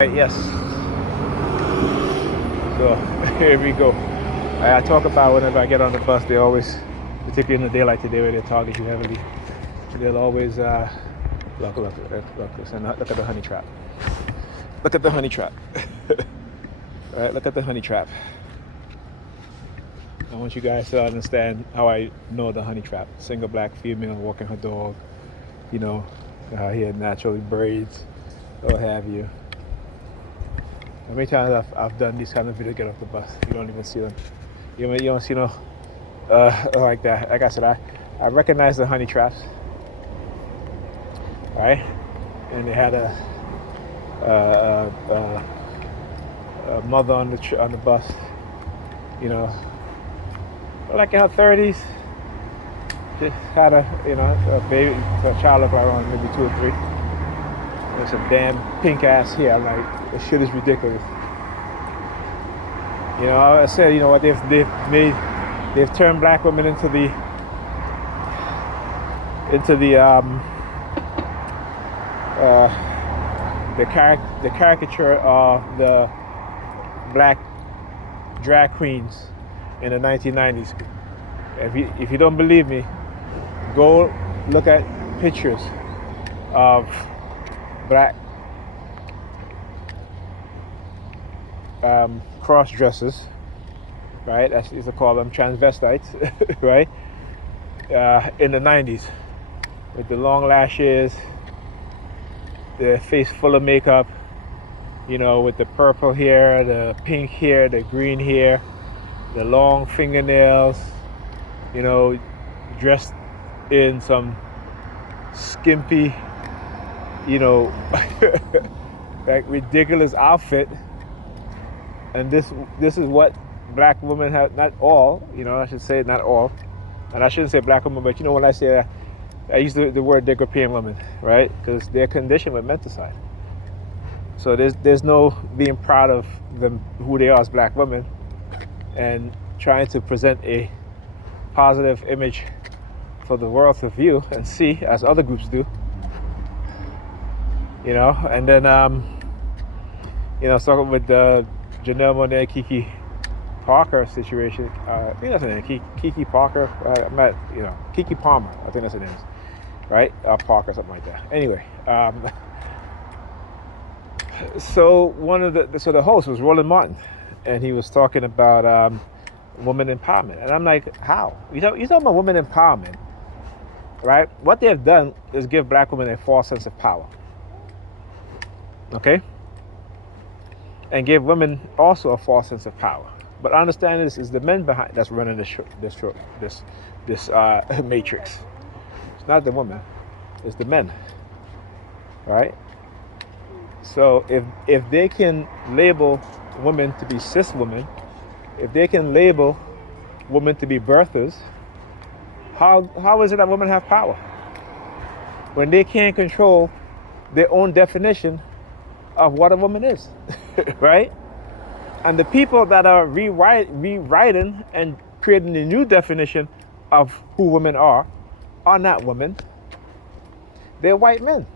Right, yes. So here we go. I talk about whenever I get on the bus, they always, particularly in a day like today where they're target you heavily, they'll always look at the honey trap. Look at the honey trap. All right, look at the honey trap. I want you guys to understand how I know the honey trap. Single black female walking her dog, you know, here naturally braids, or what have you. How many times I've done these kind of videos, get off the bus, you don't even see them. You don't see no like that. Like I said, I recognize the honey traps, right? And they had a mother on the bus, you know, like in her 30s, just had a baby, a child looked like around maybe 2 or 3. There's some damn pink ass hair. I'm like, this shit is ridiculous. You know, I said, you know what, they've turned black women into the caricature of the black drag queens in the 1990s. If you don't believe me, go look at pictures of black cross dressers, right? That's what they call them, transvestites, right? In the 90s, with the long lashes, the face full of makeup, you know, with the purple hair, the pink hair, the green hair, the long fingernails, you know, dressed in some skimpy, you know, like ridiculous outfit. And this is what black women have, not all, you know, I should say not all. And I shouldn't say black women, but you know, when I say that, I use the word European women, right? Because they're conditioned with menticide. So there's no being proud of them, who they are as black women, and trying to present a positive image for the world to view and see, as other groups do. You know, and then you know, talking with Janelle Monáe, Kiki Parker situation. I think that's her name, Kiki Parker. I'm not, you know, Kiki Palmer. I think that's her name, right? Parker, something like that. Anyway, so the host was Roland Martin, and he was talking about women empowerment, and I'm like, how? You talking about women empowerment, right? What they have done is give black women a false sense of power. Okay? And give women also a false sense of power. But understand this is the men behind that's running this matrix. It's not the women, it's the men, right? So if they can label women to be cis women, if they can label women to be birthers, how is it that women have power when they can't control their own definition of what a woman is, right? And the people that are rewriting and creating a new definition of who women are not women. They're white men,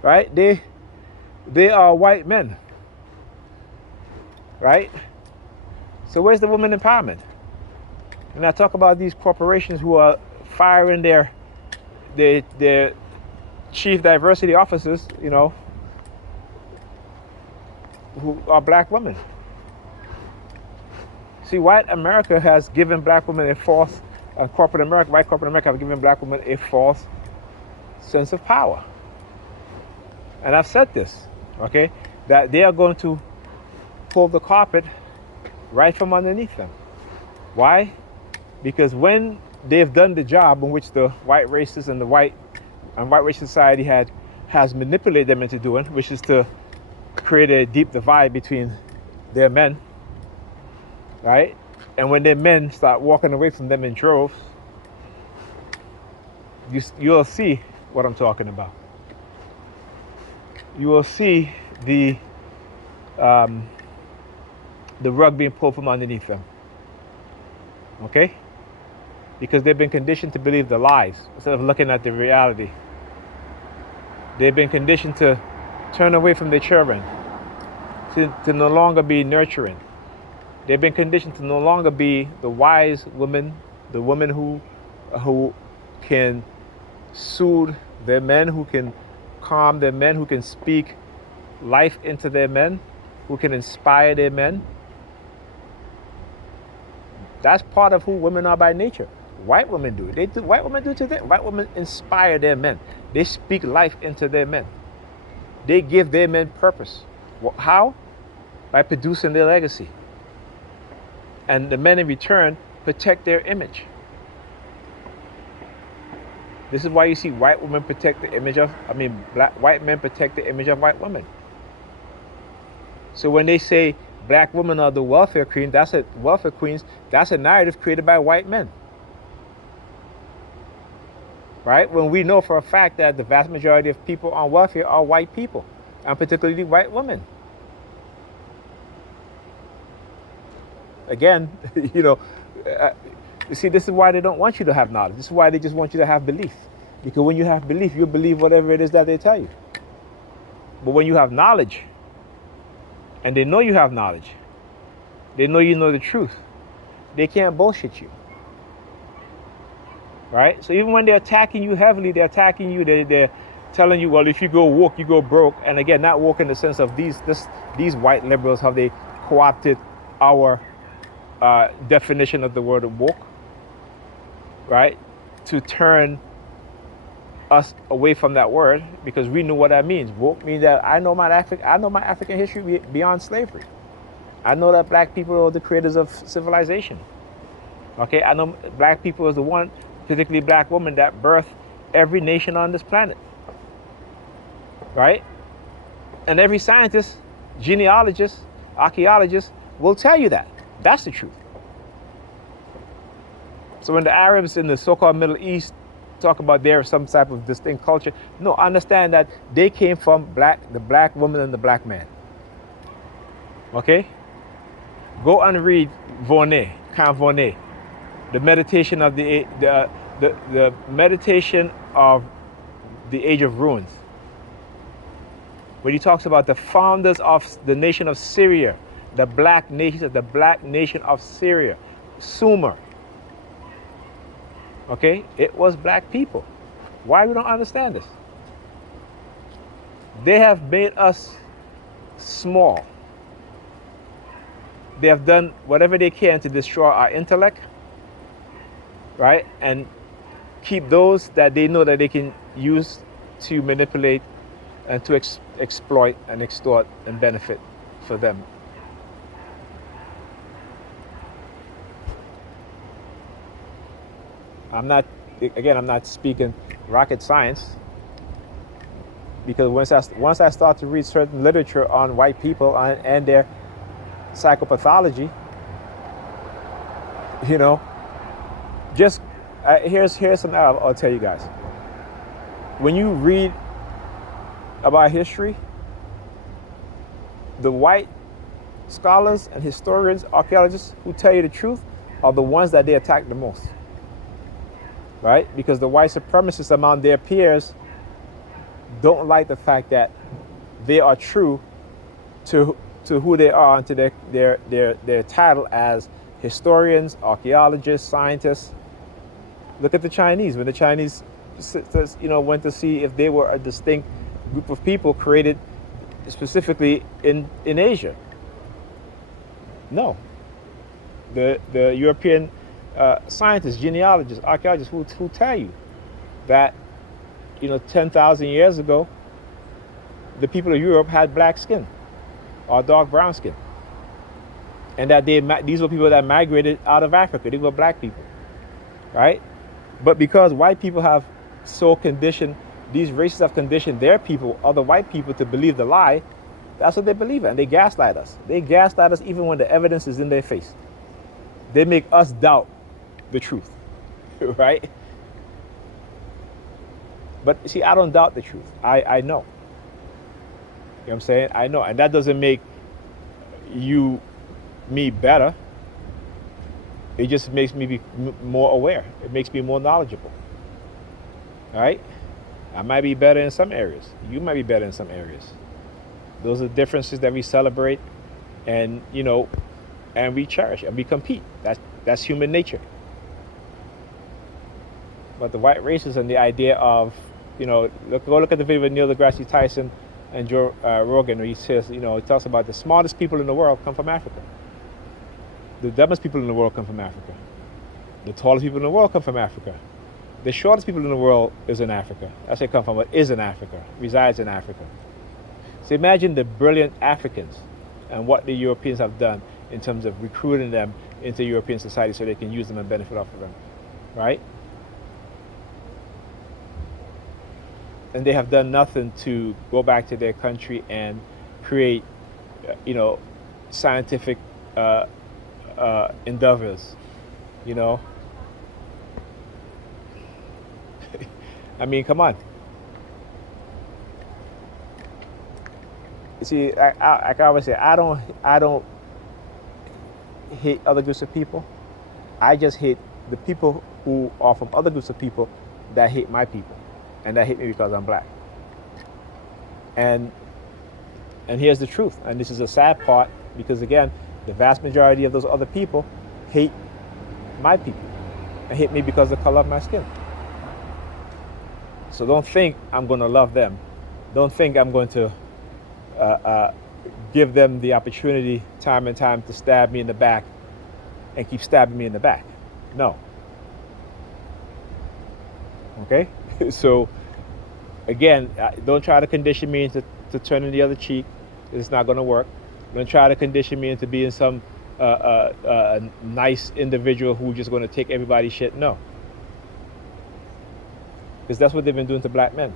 right? They are white men, right? So where's the women empowerment? And I talk about these corporations who are firing their chief diversity officers, you know, who are black women. See, white America has given black women a false, white corporate America have given black women a false sense of power. And I've said this, okay, that they are going to pull the carpet right from underneath them. Why? Because when they've done the job in which the white racists and the white race society has manipulated them into doing, which is to create a deep divide between their men, right? And when their men start walking away from them in droves, you'll see what I'm talking about. You will see the rug being pulled from underneath them, okay? Because they've been conditioned to believe the lies instead of looking at the reality. They've been conditioned to turn away from their children, to no longer be nurturing. They've been conditioned to no longer be the wise woman, the woman who can soothe their men, who can calm their men, who can speak life into their men, who can inspire their men. That's part of who women are by nature. White women do. White women do today. White women inspire their men. They speak life into their men. They give their men purpose. How? By producing their legacy. And the men in return protect their image. This is why you see white women protect the image of, white men protect the image of white women. So when they say black women are the welfare queens, that's a narrative created by white men. Right? When we know for a fact that the vast majority of people on welfare are white people, and particularly white women. Again, you see, this is why they don't want you to have knowledge. This is why they just want you to have belief. Because when you have belief, you'll believe whatever it is that they tell you. But when you have knowledge, and they know you have knowledge, they know you know the truth, they can't bullshit you. Right? So even when they're attacking you heavily, they're telling you, well, if you go woke, you go broke. And again, not woke in the sense of these white liberals, how they co-opted our definition of the word woke, right? To turn us away from that word, because we knew what that means. Woke means that I know my African history beyond slavery. I know that black people are the creators of civilization. Okay, I know black people is the one, particularly black woman, that birthed every nation on this planet. Right? And every scientist, genealogist, archaeologist will tell you that. That's the truth. So when the Arabs in the so-called Middle East talk about there some type of distinct culture, no, understand that they came from the black woman and the black man. Okay? Go and read Camp Vonnet, the meditation of the meditation of the Age of Ruins, when he talks about the founders of the nation of Syria, the black nation of Syria, Sumer. Okay, it was black people. Why we don't understand this? They have made us small. They have done whatever they can to destroy our intellect, right? And keep those that they know that they can use to manipulate and to exploit and extort and benefit for them. I'm not speaking rocket science, because once I start to read certain literature on white people and their psychopathology, here's something I'll tell you guys. When you read about history, the white scholars and historians, archaeologists who tell you the truth are the ones that they attack the most. Right? Because the white supremacists among their peers don't like the fact that they are true to who they are and to their title as historians, archaeologists, scientists. Look at the Chinese. When the Chinese went to see if they were a distinct group of people created specifically in Asia. No. The European scientists, genealogists, archaeologists who tell you that 10,000 years ago the people of Europe had black skin or dark brown skin, and that these were people that migrated out of Africa. They were black people, right? But because white people have so conditioned, these races have conditioned their people, other white people, to believe the lie. That's what they believe in, and they gaslight us. They gaslight us even when the evidence is in their face. They make us doubt the truth, right? But see, I don't doubt the truth. I know. You know what I'm saying? I know. And that doesn't make me better. It just makes me be more aware. It makes me more knowledgeable. All right? I might be better in some areas. You might be better in some areas. Those are differences that we celebrate, and and we cherish and we compete. That's human nature. But the white racists and the idea of, go look at the video of Neil deGrasse Tyson and Joe Rogan, where he says, he talks about the smartest people in the world come from Africa. The dumbest people in the world come from Africa. The tallest people in the world come from Africa. The shortest people in the world is in Africa. I say come from, but is in Africa, resides in Africa. So imagine the brilliant Africans and what the Europeans have done in terms of recruiting them into European society so they can use them and benefit off of them, right? And they have done nothing to go back to their country and create, scientific endeavors, I mean, come on. You see, like I always say, I don't hate other groups of people. I just hate the people who are from other groups of people that hate my people, and that hate me because I'm black. And here's the truth, and this is a sad part, because again, the vast majority of those other people hate my people and hate me because of the color of my skin. So don't think I'm going to love them. Don't think I'm going to give them the opportunity time and time to stab me in the back and keep stabbing me in the back. No. Okay? So again, don't try to condition me into turning the other cheek. It's not going to work. Don't try to condition me into being some nice individual who's just going to take everybody's shit. No. Because that's what they've been doing to black men.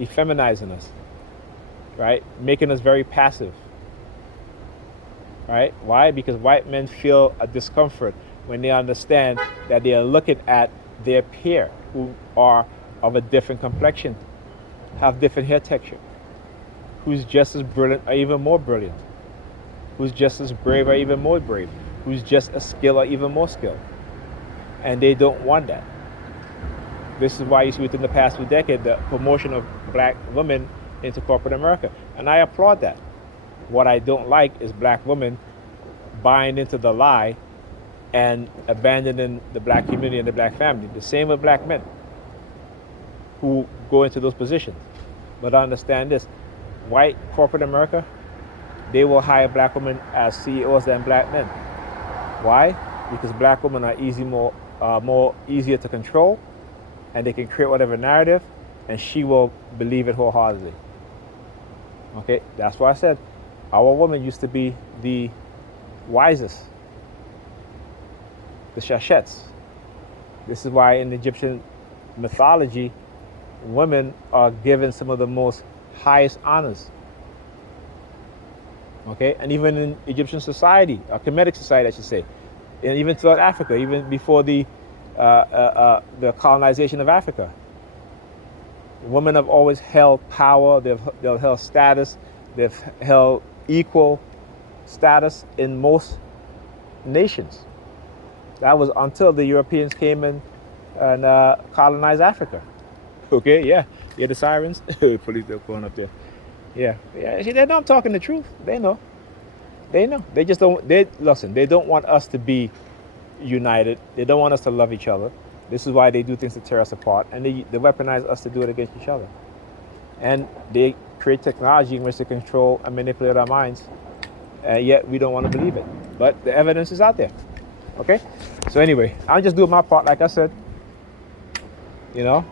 Effeminizing us. Right? Making us very passive. Right? Why? Because white men feel a discomfort when they understand that they are looking at their peer who are of a different complexion, have different hair texture, who's just as brilliant or even more brilliant, who's just as brave or even more brave, who's just as skilled or even more skilled. And they don't want that. This is why you see within the past few decades the promotion of black women into corporate America. And I applaud that. What I don't like is black women buying into the lie and abandoning the black community and the black family. The same with black men who go into those positions. But understand this, white corporate America, they will hire black women as CEOs than black men. Why? Because black women are more easier to control, and they can create whatever narrative, and she will believe it wholeheartedly. Okay, that's why I said our women used to be the wisest, the Shashets. This is why in Egyptian mythology, women are given some of the most highest honors. Okay, and even in Egyptian society, or Kemetic society, I should say, and even throughout Africa, even before the colonization of Africa, women have always held power. They've held status. They've held equal status in most nations. That was until the Europeans came in and colonized Africa. Okay, yeah, the sirens. Police, they're going up there. Yeah. See, they know I'm talking the truth. They know. They just don't. Listen. They don't want us to be united. They don't want us to love each other. This is why they do things to tear us apart, and they weaponize us to do it against each other. And they create technology in which they control and manipulate our minds, and yet we don't want to believe it. But the evidence is out there. Okay. So anyway, I'm just doing my part, like I said. All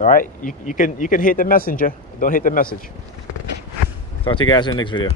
right. You can hate the messenger. Don't hate the message. Talk to you guys in the next video.